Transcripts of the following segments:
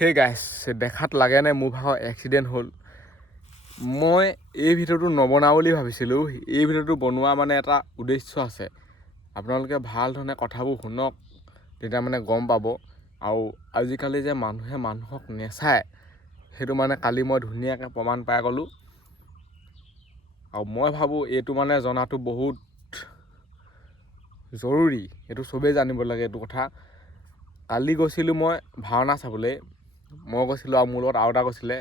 হে গাইছ, দেখাত লাগেনে মোৰ ভাগৰ এক্সিডেণ্ট হ'ল। মই এই ভিডিঅ'টো নবনাওঁ বুলি ভাবিছিলোঁ। এই ভিডিঅ'টো বনোৱা মানে এটা উদ্দেশ্য আছে। আপোনালোকে ভাল ধৰণে কথাবোৰ শুনক, তেতিয়া মানে গম পাব। আৰু আজিকালি যে মানুহে মানুহক নেচায়, সেইটো মানে কালি মই ধুনীয়াকৈ প্ৰমাণ পাই গ'লোঁ। আৰু মই ভাবোঁ এইটো মানে জনাটো বহুত জৰুৰী, এইটো চবেই জানিব লাগে এইটো কথা। কালি গৈছিলোঁ মই ভাওনা চাবলৈ। মই গৈছিলোঁ আৰু মোৰ লগত আৰু এটা গৈছিলে।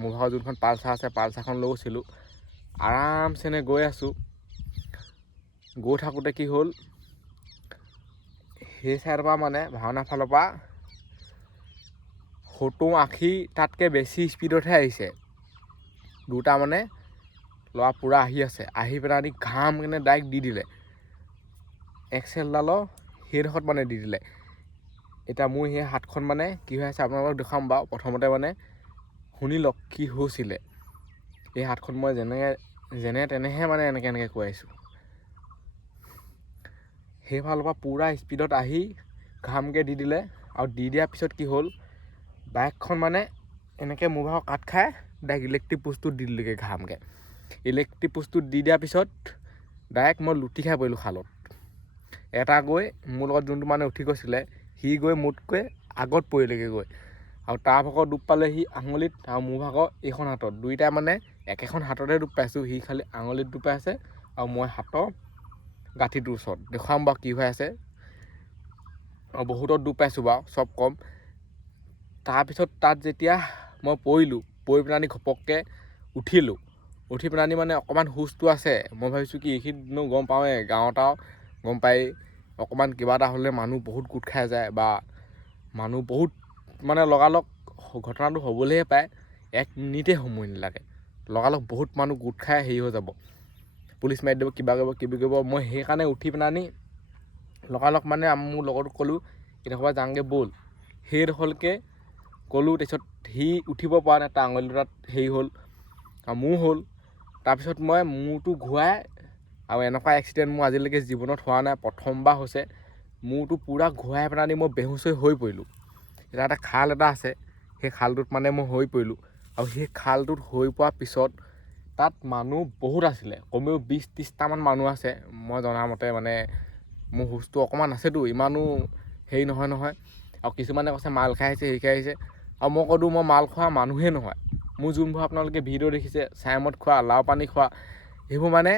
মোৰ ভাগৰ যোনখন পালচাৰ আছে, পালচাৰখন লৈ গৈছিলোঁ। আৰামছেনে গৈ আছোঁ। গৈ থাকোঁতে কি হ'ল, সেই চাইডৰ পৰা মানে ভাওনা ফালৰ পৰা 70-80 তাতকৈ বেছি স্পীডতহে আহিছে। দুটা মানে ল'ৰা পূৰা আহি আছে, আহি পেলাই ঘাম কেনে ডাইৰেক্ট দি দিলে। এক্সেলডালৰ সেইডোখৰত মানে দি দিলে। এতিয়া মোৰ সেই হাতখন মানে কি হৈ আছে আপোনালোকক দেখাম বাৰু। প্ৰথমতে মানে শুনি লওক কি হৈছিলে। এই হাতখন মই যেনে তেনেহে মানে এনেকৈ কৈ আছোঁ। সেইফালৰ পৰা পূৰা স্পীডত আহি ঘামকৈ দি দিলে। আৰু দি দিয়াৰ পিছত কি হ'ল, বাইকখন মানে এনেকৈ মোৰ ভাগৰ কাট খাই ডাইৰেক্ট ইলেক্ট্ৰিক পোষ্টটোত দি দিলেগৈ ঘামকৈ। ইলেক্ট্ৰিক পোষ্টটোত দি দিয়াৰ পিছত ডাইৰেক্ট মই লুটি খাই পৰিলোঁ খালত। এটা গৈ মোৰ লগত যোনটো মানে উঠি গৈছিলে, সি গৈ মোতকৈ আগত পৰিলেগৈ গৈ। আৰু তাৰ ভাগৰ দুখ পালে সি আঙুলিত, আৰু মোৰ ভাগৰ এইখন হাতত। দুইটাই মানে একেখন হাততে দুখ পাইছোঁ। সি খালি আঙুলিত দুখ পাইছে আৰু মই হাতৰ গাঁঠিটোৰ ওচৰত। দেখুৱাম বাৰু কি হৈ আছে। আৰু বহুতত দুখ পাইছোঁ বাৰু, চব কম। তাৰপিছত তাত যেতিয়া মই পৰিলোঁ, পৰি পেলাই ঘপককৈ উঠিলোঁ। উঠি পেলাই মানে অকণমান হুচটো আছে। মই ভাবিছোঁ কি এইখিনিনো গম পাওঁৱেই, গাঁৱত আৰু গম পাই অকণমান কিবা এটা হ'লে মানুহ বহুত গোট খাই যায়, বা মানুহ বহুত মানে লগালগ ঘটনাটো হ'বলৈহে পায়। 1 মিনিটেই সময় নালাগে, লগালগ বহুত মানুহ গোট খাই হেৰি হৈ যাব, পুলিচ মাৰি দিব, কিবা কৰিব। মই সেইকাৰণে উঠি পেলাই লগালগ মানে মোৰ লগৰটোক ক'লোঁ, এইডোখৰ যাওঁগৈ ব'ল। সেইডোখৰলৈকে ক'লোঁ। তাৰপিছত সি উঠিব পৰা নাই, তাৰ আঙুলি দুটাত হেৰি হ'ল আৰু মোৰ হ'ল। তাৰপিছত মই মূৰটো ঘূৰাই, আৰু এনেকুৱা এক্সিডেণ্ট মোৰ আজিলৈকে জীৱনত হোৱা নাই, প্ৰথমবাৰ হৈছে। মূৰটো পূৰা ঘূৰাই পেলাই মই বেহুচ হৈ পৰিলোঁ। এতিয়া এটা খাল এটা আছে, সেই খালটোত মানে মই হৈ পৰিলোঁ। আৰু সেই খালটোত হৈ পোৱাৰ পিছত তাত মানুহ বহুত আছিলে, কমেও 20-30টামান মানুহ আছে মই জনামতে। মানে মোৰ হুচটো অকণমান আছেতো, ইমানো হেৰি নহয়। আৰু কিছুমানে কৈছে মাল খাই আহিছে, হেৰি খাই আহিছে। আৰু মই ক'লোঁ মই মাল খোৱা মানুহেই নহয়। মোৰ যোনবোৰ আপোনালোকে ভিডিঅ' দেখিছে, চাইমদ খোৱা, লাও পানী খোৱা, সেইবোৰ মানে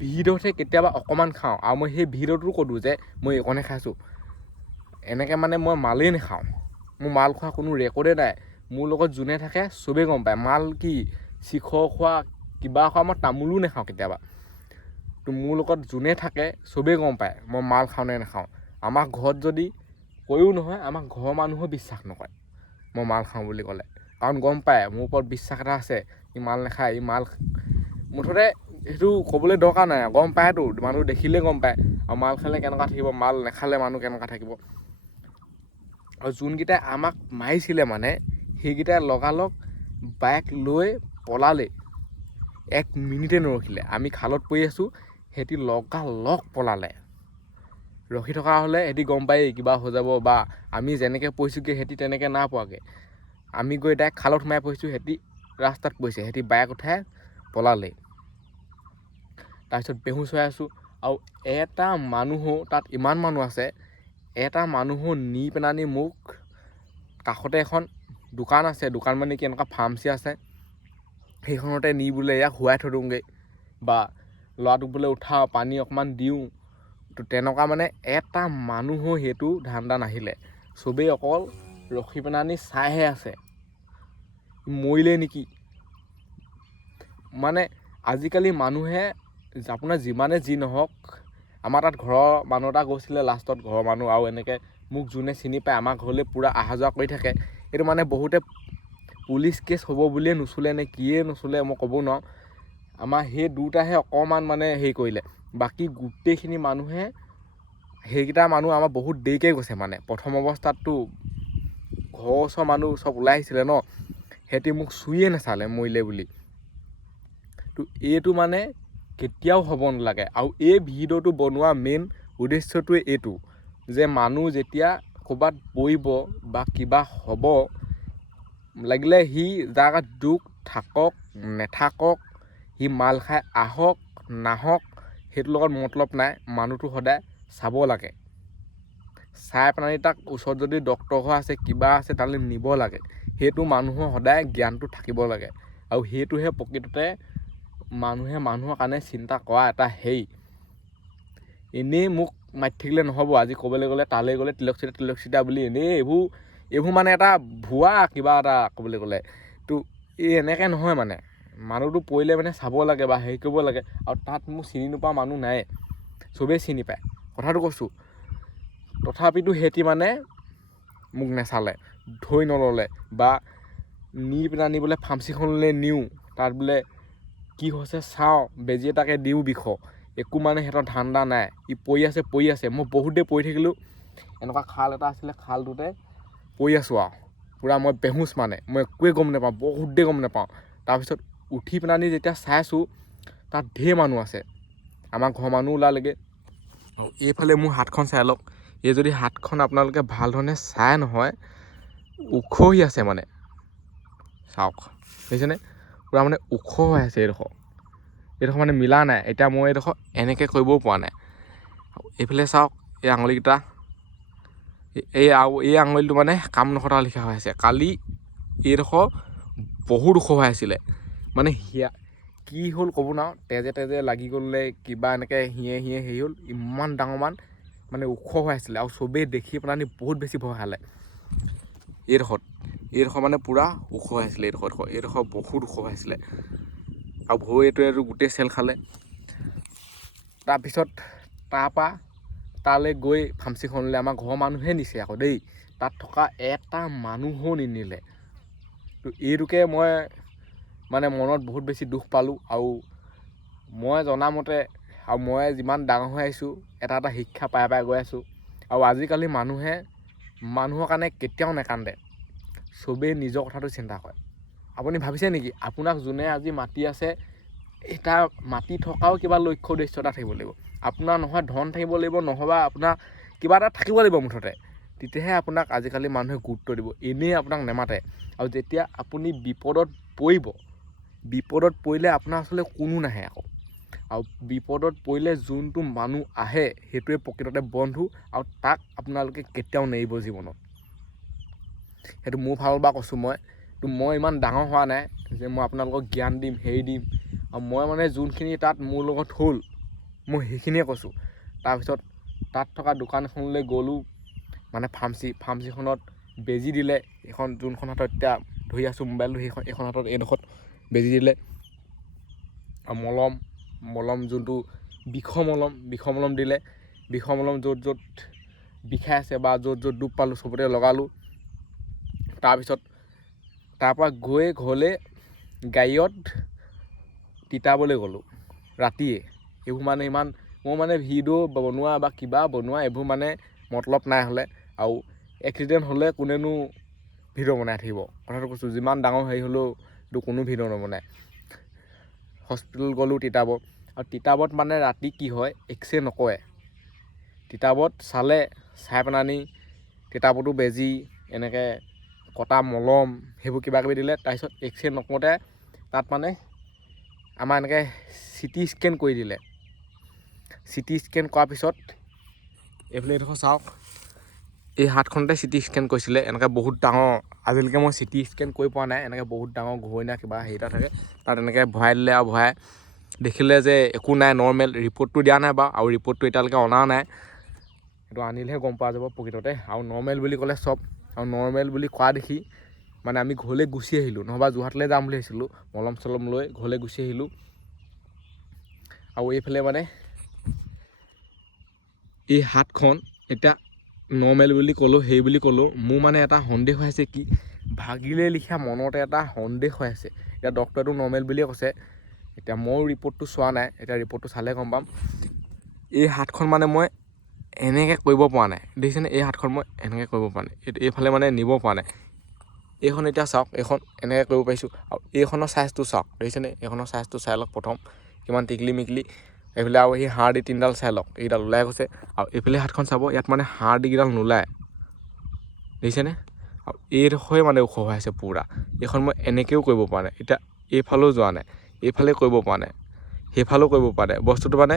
ভিডিঅ'তহে কেতিয়াবা অকণমান খাওঁ। আৰু মই সেই ভিডিঅ'টো ক'লোঁ যে মই এইকণহে খাইছোঁ। এনেকৈ মানে মই মালেই নাখাওঁ। মোৰ মাল খোৱা কোনো ৰেকৰ্ডেই নাই। মোৰ লগত যোনে থাকে চবেই গম পায়। মাল কি চিখৰ খোৱা, কিবা খোৱা, মই তামোলো নাখাওঁ কেতিয়াবা। তো মোৰ লগত যোনে থাকে চবেই গম পায় মই মাল খাওঁ নে নাখাওঁ। আমাৰ ঘৰত যদি কৈও নহয়, আমাৰ ঘৰৰ মানুহেও বিশ্বাস নকৰে মই মাল খাওঁ বুলি ক'লে। কাৰণ গম পায় মোৰ ওপৰত বিশ্বাস এটা আছে, ই মাল নাখায়, ই মাল মুঠতে সেইটো ক'বলৈ দৰকাৰ নাই। গম পায়তো, মানুহ দেখিলেই গম পায়। আৰু মাল খালে কেনেকুৱা থাকিব, মাল নাখালে মানুহ কেনেকুৱা থাকিব। আৰু যোনকেইটাই আমাক মাৰিছিলে মানে, সেইকেইটাই লগালগ বাইক লৈ পলালে। 1 মিনিটেই নৰখিলে। আমি খালত পৰি আছোঁ, সিহঁতি লগালগ পলালে। ৰখি থকা হ'লে সিহঁতি গম পায়েই কিবা হৈ যাব, বা আমি যেনেকৈ পৰিছোঁগৈ সিহঁতি তেনেকৈ নাপোৱাগৈ। আমি গৈ ডাইৰেক্ট খালত সোমাই পৰিছোঁ, সিহঁতি ৰাস্তাত পৰিছে। সিহঁতি বাইক উঠাই পলালে। তাৰপিছত বেহুচ হৈ আছোঁ। আৰু এটা মানুহো, তাত ইমান মানুহ আছে, এটা মানুহো নি পেলাই মোক কাষতে এখন দোকান আছে, দোকান মানে কি এনেকুৱা ফাৰ্মাচী আছে, সেইখনতে নি বোলে ইয়াক শুৱাই থৈ দিওঁগৈ, বা ল'ৰাটোক বোলে উঠাওঁ, পানী অকণমান দিওঁ। তো তেনেকুৱা মানে এটা মানুহো সেইটো ধান্দা নাহিলে। চবেই অকল ৰখি পেলাই চাইহে আছে, মৰিলে নেকি। মানে আজিকালি মানুহে আপোনাৰ যিমানে যি নহওক, আমাৰ তাত ঘৰৰ মানুহ এটা গৈছিলে লাষ্টত, ঘৰৰ মানুহ আৰু এনেকৈ মোক যোনে চিনি পায় আমাৰ ঘৰলৈ পূৰা অহা যোৱা কৰি থাকে। এইটো মানে বহুতে পুলিচ কেছ হ'ব বুলিয়ে নুচুলে নে কিয়ে নুচুলে মই ক'ব নোৱাৰোঁ। আমাৰ সেই দুটাহে অকণমান মানে হেৰি কৰিলে, বাকী গোটেইখিনি মানুহে, সেইকেইটা মানুহ আমাৰ বহুত দেৰিকৈ গৈছে। মানে প্ৰথম অৱস্থাততো ঘৰৰ ওচৰৰ মানুহ চব ওলাই আহিছিলে ন, সিহঁতি মোক চুইয়ে নাচালে মৰিলে বুলি। তো এইটো মানে কেতিয়াও হ'ব নালাগে। আৰু এই ভিডিঅ'টো বনোৱা মেইন উদ্দেশ্যটোৱে এইটো, যে মানুহ যেতিয়া ক'ৰবাত পৰিব বা কিবা হ'ব, লাগিলে সি যাৰ দুখ থাকক নেথাকক, সি মাল খাই আহক নাহক, সেইটোৰ লগত মতলব নাই। মানুহটো সদায় চাব লাগে, চাই পেলাই তাক ওচৰত যদি ডক্তৰ ঘৰ আছে কিবা আছে তালৈ নিব লাগে। সেইটো মানুহৰ সদায় জ্ঞানটো থাকিব লাগে, আৰু সেইটোহে প্ৰকৃততে মানুহে মানুহৰ কাৰণে চিন্তা কৰা এটা হেৰি। এনেই মোক মাতি থাকিলে নহ'ব। আজি ক'বলৈ গ'লে তালৈ গ'লে তিলকচিতা বুলি এনেই এইবোৰ মানে এটা ভুৱা কিবা এটা ক'বলৈ গ'লে তো এনেকৈ নহয়। মানে মানুহটো পৰিলে মানে চাব লাগে বা হেৰি কৰিব লাগে। আৰু তাত মোক চিনি নোপোৱা মানুহ নাই, চবেই চিনি পায়, কথাটো কৈছোঁ। তথাপিতো সিহঁতি মানে মোক নেচালে, ধৰি নল'লে বা নি পেলাই বোলে ফাৰ্মাচীখনলৈ নিওঁ, তাত বোলে কি হৈছে চাওঁ, বেজী এটাকে দিওঁ বিষ, একো মানে সিহঁতৰ ধান্দা নাই। ই পৰি আছে। মই বহুত দেৰি পৰি থাকিলোঁ। এনেকুৱা খাল এটা আছিলে, খালটোতে পৰি আছোঁ আৰু পূৰা মই বেহুচ, মানে মই একোৱে গম নাপাওঁ, বহুত দেৰি গম নাপাওঁ। তাৰপিছত উঠি পেলাই যেতিয়া চাইছোঁ তাত ঢেৰ মানুহ আছে, আমাৰ ঘৰৰ মানুহ ওলালেগৈ। আৰু এইফালে মোৰ হাতখন চাই লওক, এই যদি হাতখন আপোনালোকে ভাল ধৰণে চাই নহয়, ওখহি আছে মানে, চাওক বুজিছেনে, পূৰা মানে ওখ হৈ আছে। এইডোখৰ মানে মিলা নাই। এতিয়া মই এইডোখৰ এনেকৈ কৰিবও পৰা নাই। এইফালে চাওক, এই আঙুলিকেইটা, এই আঙুলিটো মানে কাম নকৰা লিখা হৈ আছে। কালি এইডোখৰ বহুত ওখ হৈ আছিলে, মানে কি হ'ল ক'ব নোৱাৰোঁ, তেজে লাগি গ'লে কিবা এনেকৈ হিয়ে হেৰি হ'ল, ইমান ডাঙৰমান মানে ওখ হৈ আছিলে। আৰু চবেই দেখি পেলাই বহুত বেছি ভয় খালে। এইডোখৰ মানে পূৰা ওখ হৈ আছিলে, এইডোখৰ বহুত ওখ হৈ আছিলে। আৰু ভৰিটোৱে গোটেই চেল খালে। তাৰপিছত তাৰপৰা তালৈ গৈ ফাৰ্মাচীখনলৈ আমাৰ ঘৰৰ মানুহে নিছে আকৌ দেই, তাত থকা এটা মানুহো নিনিলে। তো এইটোকে মই মানে মনত বহুত বেছি দুখ পালোঁ। আৰু মই জনামতে, আৰু মই যিমান ডাঙৰ হৈ আহিছোঁ, এটা শিক্ষা পাই গৈ আছোঁ। আৰু আজিকালি মানুহে মানুহৰ কাৰণে কেতিয়াও নেকান্দে, চবেই নিজৰ কথাটো চিন্তা কৰে। আপুনি ভাবিছে নেকি, আপোনাক যোনে আজি মাতি আছে, তাৰ মাতি থকাও কিবা লক্ষ্য উদ্দেশ্য এটা থাকিব লাগিব। আপোনাৰ নহয় ধন থাকিব লাগিব, নহ'বা আপোনাৰ কিবা এটা থাকিব লাগিব মুঠতে, তেতিয়াহে আপোনাক আজিকালি মানুহে গুৰুত্ব দিব। এনেই আপোনাক নেমাতে। আৰু যেতিয়া আপুনি বিপদত পৰিলে আপোনাৰ আচলতে কোনো নাহে আকৌ। আৰু বিপদত পৰিলে যোনটো মানুহ আহে, সেইটোৱে প্ৰকৃততে বন্ধু, আৰু তাক আপোনালোকে কেতিয়াও নেৰিব জীৱনত। সেইটো মোৰ ফালৰ পৰা কৈছোঁ। মই ইমান ডাঙৰ হোৱা নাই যে মই আপোনালোকক জ্ঞান দিম, হেৰি দিম। আৰু মই মানে যোনখিনি তাত মোৰ লগত হ'ল, মই সেইখিনিয়ে কৈছোঁ। তাৰপিছত তাত থকা দোকান এখনলৈ গ'লোঁ, মানে ফাৰ্মাচীখনত বেজী দিলে। যোনখন হাতত এতিয়া ধৰি আছোঁ মোবাইলটো, এইখন হাতত এইডোখৰত বেজী দিলে। আৰু মলম যোনটো বিষৰ মলম দিলে। বিষৰ মলম য'ত বিষাই আছে বা য'ত দুখ পালোঁ চবতে লগালোঁ। তাৰপিছত তাৰপৰা গৈ ঘৰলৈ গাড়ীত তিতাবলৈ গ'লোঁ ৰাতিয়ে। এইবোৰ মানে মোৰ মানে ভিডিঅ' বনোৱা বা কিবা বনোৱা এইবোৰ মানে মতলব নাই হ'লে। আৰু এক্সিডেণ্ট হ'লে কোনেনো ভিডিঅ' বনাই থাকিব, কথাটো কৈছোঁ। যিমান ডাঙৰ হেৰি হ'লেও কোনো ভিডিঅ' নবনায়। হস্পিটেল গ'লোঁ তিতাবৰত। আৰু তিতাবৰত মানে ৰাতি কি হয়, এক্সৰে নকৰে। তিতাবৰত চাই পেলানি তিতাবৰতো বেজী, এনেকৈ কটা মলম, সেইবোৰ কিবাকিবি দিলে। তাৰপিছত এক্সৰে নকৰোঁতে তাত মানে আমাৰ এনেকৈ CT স্কেন কৰি দিলে। CT স্কেন কৰাৰ পিছত এইফালে এইডোখৰ চাওক, এই হাতখনতে CT স্কেন কৰিছিলে। এনেকৈ বহুত ডাঙৰ, আজিলৈকে মই CT স্কেন কৰি পোৱা নাই। এনেকৈ বহুত ডাঙৰ ঘূৰণীয়া কিবা হেৰি এটা থাকে, তাত এনেকৈ ভৰাই দিলে। আৰু ভৰাই দেখিলে যে একো নাই, নৰ্মেল। ৰিপৰ্টটো দিয়া নাই বাৰু, আৰু ৰিপৰ্টটো এতিয়ালৈকে অনা নাই। সেইটো আনিলেহে গম পোৱা যাব প্ৰকৃততে। আৰু নৰ্মেল বুলি ক'লে চব, আৰু নৰ্মেল বুলি কোৱা দেখি মানে আমি ঘৰলৈ গুচি আহিলোঁ। নহ'বা যোৰহাটলৈ যাম বুলি ভাবিছিলোঁ, মলম চলম লৈ ঘৰলৈ গুচি আহিলোঁ। আৰু এইফালে মানে এই হাতখন এতিয়া নৰ্মেল বুলি ক'লোঁ, সেই বুলি ক'লোঁ। মোৰ মানে এটা সন্দেহ হৈ আছে, কি ভাগিলে লিখা মনতে এটা সন্দেহ হৈ আছে। এতিয়া ডক্টৰেটো নৰ্মেল বুলিয়ে কৈছে। এতিয়া ময়ো ৰিপৰ্টটো চোৱা নাই, এতিয়া ৰিপৰ্টটো চালে গম পাম। এই হাতখন মানে মই এনেকৈ কৰিব পৰা নাই, দেখিছেনে? এই হাতখন মই এনেকৈ কৰিব পৰা নাই, এইফালে মানে নিব পৰা নাই। এইখন এতিয়া চাওক, এইখন এনেকৈ কৰিব পাৰিছোঁ। আৰু এইখনৰ চাইজটো চাওক, দেখিছেনে? এইখনৰ চাইজটো চাই লওক প্ৰথম, কিমান টিকলি মিকলি। এইফালে আৰু সেই হাড়দি 3ডাল চাই লওক, এইকেইডাল ওলাই গৈছে। আৰু এইফালে হাতখন চাব, ইয়াত মানে হাড়দিকেইডাল নোলায়, দেখিছেনে? আৰু এইডোখৰে মানে ওখ হৈ আছে পূৰা। এইখন মই এনেকৈও কৰিব পৰা নাই, এতিয়া এইফালেও যোৱা নাই, এইফালে কৰিব পৰা নাই, সেইফালেও কৰিব পৰা নাই। বস্তুটো মানে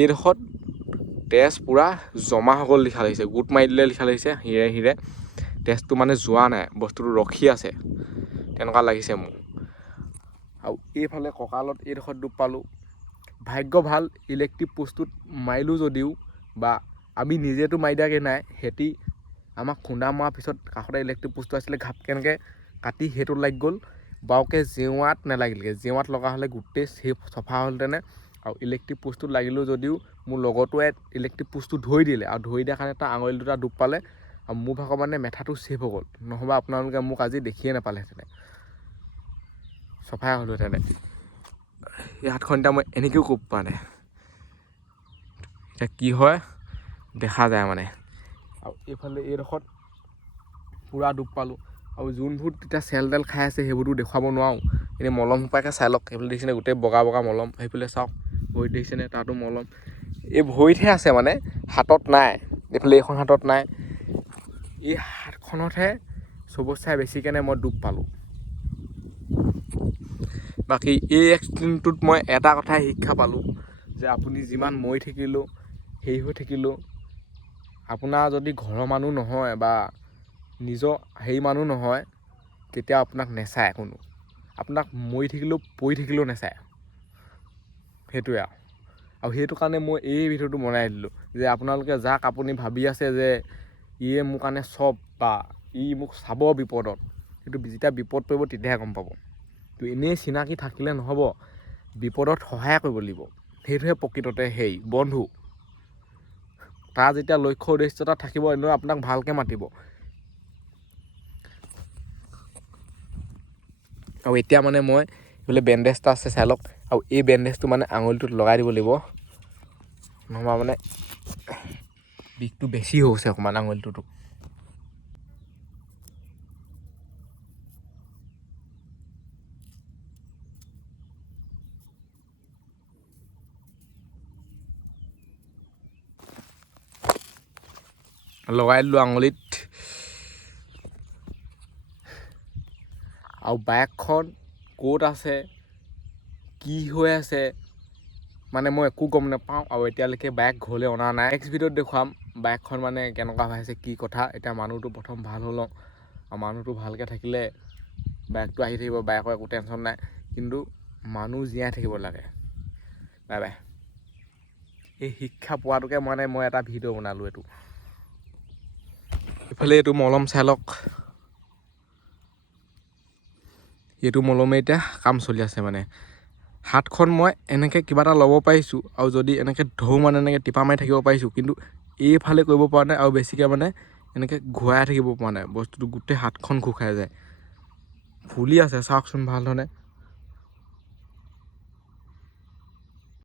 এইডোখৰত তেজ পূৰা জমা হৈ গ'ল লিখা লাগিছে, গোট মাৰি দিলে লিখা লাগিছে হিৰে হিৰে। তেজটো মানে যোৱা নাই, বস্তুটো ৰখি আছে তেনেকুৱা লাগিছে মোৰ। আৰু এইফালে কঁকালত এইডোখৰত দুখ পালোঁ। ভাগ্য ভাল ইলেক্ট্ৰিক পোষ্টটোত মাৰিলোঁ যদিও, বা আমি নিজেতো মাৰি দিয়াকৈ নাই, সিহঁতি আমাক খুন্দা মৰাৰ পিছত কাষতে ইলেক্ট্ৰিক পোষ্টটো আছিলে, ঘাপকৈ এনেকৈ কাটি সেইটোত লাগি গ'ল। বাৰুকৈ জেওৰাত নালাগিলগৈ, জেওৰাত লগা হ'লে গোটেই চফা হ'লহেঁতেনে। আৰু ইলেক্ট্ৰিক পোষ্টটোত লাগিলোঁ যদিও মোৰ লগৰটোৱে ইলেক্ট্ৰিক পোষ্টটো ধৰি দিলে, আৰু ধৰি দিয়াৰ কাৰণে তাৰ আঙুলি দুটা দুখ পালে, আৰু মোৰ ভাগৰ মানে মেথাটো ছেভ হৈ গ'ল। নহ'বা আপোনালোকে মোক আজি দেখিয়ে নাপালেহেঁতেনে, চফাই হ'লোহেঁতেনে। এই হাতখন এতিয়া মই এনেকৈও কৰিব পৰা নাই, এতিয়া কি হয় দেখা যায় মানে। আৰু এইফালে এইডোখৰত পূৰা দুখ পালোঁ। আৰু যোনবোৰ তেতিয়া চেল তেল খাই আছে সেইবোৰতো দেখুৱাব নোৱাৰোঁ, এনেই মলম সোপাকে চাই লওক। সেইফালে দেখিছেনে গোটেই বগা বগা মলম, সেইফালে চাওক ভৰিত দেখিছেনে তাতো মলম। এই ভৰিতহে আছে মানে, হাতত নাই। এইফালে এইখন হাতত নাই, এই হাতখনতহে চবতচাই বেছিকেনে মই দুখ পালোঁ। বাকী এই এক্সিডেণ্টটোত মই এটা কথাই শিক্ষা পালোঁ, যে আপুনি যিমান মৰি থাকিলেও হেৰি হৈ থাকিলেও, আপোনাৰ যদি ঘৰৰ মানুহ নহয় বা নিজৰ হেৰি মানুহ নহয়, কেতিয়াও আপোনাক নেচায় কোনো। আপোনাক মৰি থাকিলেও পৰি থাকিলেও নেচায়, সেইটোৱে আৰু সেইটো কাৰণে মই এই ভিডিঅ'টো বনাই দিলোঁ, যে আপোনালোকে যাক আপুনি ভাবি আছে যে ইয়ে মোৰ কাৰণে চব, বা ই মোক চাব বিপদত, সেইটো যেতিয়া বিপদ পৰিব তেতিয়াহে গম পাব। তো এনেই চিনাকি থাকিলে নহ'ব, বিপদত সহায় কৰিব লাগিব, সেইটোহে প্ৰকৃততে হেৰি বন্ধু। তাৰ যেতিয়া লক্ষ্য উদ্দেশ্যতা থাকিব, এনেও আপোনাক ভালকৈ মাতিব। আৰু এতিয়া মানে মই এইফালে বেণ্ডেজ এটা আছে চাই লওক, আৰু এই বেণ্ডেজটো মানে আঙুলিটোত লগাই দিব লাগিব, নহ'বা মানে বিষটো বেছি হৈছে অকণমান আঙুলিটোতো। লগাই দিলোঁ আঙুলিত। আৰু বাইকখন ক'ত আছে, কি হৈ আছে, মানে মই একো গম নাপাওঁ। আৰু এতিয়ালৈকে বাইক ঘৰলৈ অনা নাই। নেক্সট ভিডিঅ'ত দেখুৱাম বাইকখন মানে কেনেকুৱা হৈ আছে, কি কথা। এতিয়া মানুহটো প্ৰথম ভাল হৈ লওঁ, আৰু মানুহটো ভালকৈ থাকিলে বাইকটো আহি থাকিব, বাইকৰ একো টেনশ্যন নাই। কিন্তু মানুহ জীয়াই থাকিব লাগে। Bye bye. এই শিক্ষা পোৱাটোকে মানে মই এটা ভিডিঅ' বনালোঁ এইটো। এইফালে এইটো মলম চাই লওক, এইটো মলমে এতিয়া কাম চলি আছে মানে। হাতখন মই এনেকৈ কিবা এটা ল'ব পাৰিছোঁ, আৰু যদি এনেকৈ ধৰোঁ মানে এনেকৈ টিপা মাৰি থাকিব পাৰিছোঁ, কিন্তু এইফালে কৰিব পৰা নাই। আৰু বেছিকৈ মানে এনেকৈ ঘূৰাই থাকিব পৰা নাই, বস্তুটো গোটেই হাতখন ঘূৰ খাই যায়। ফুলি আছে চাওকচোন ভাল ধৰণে।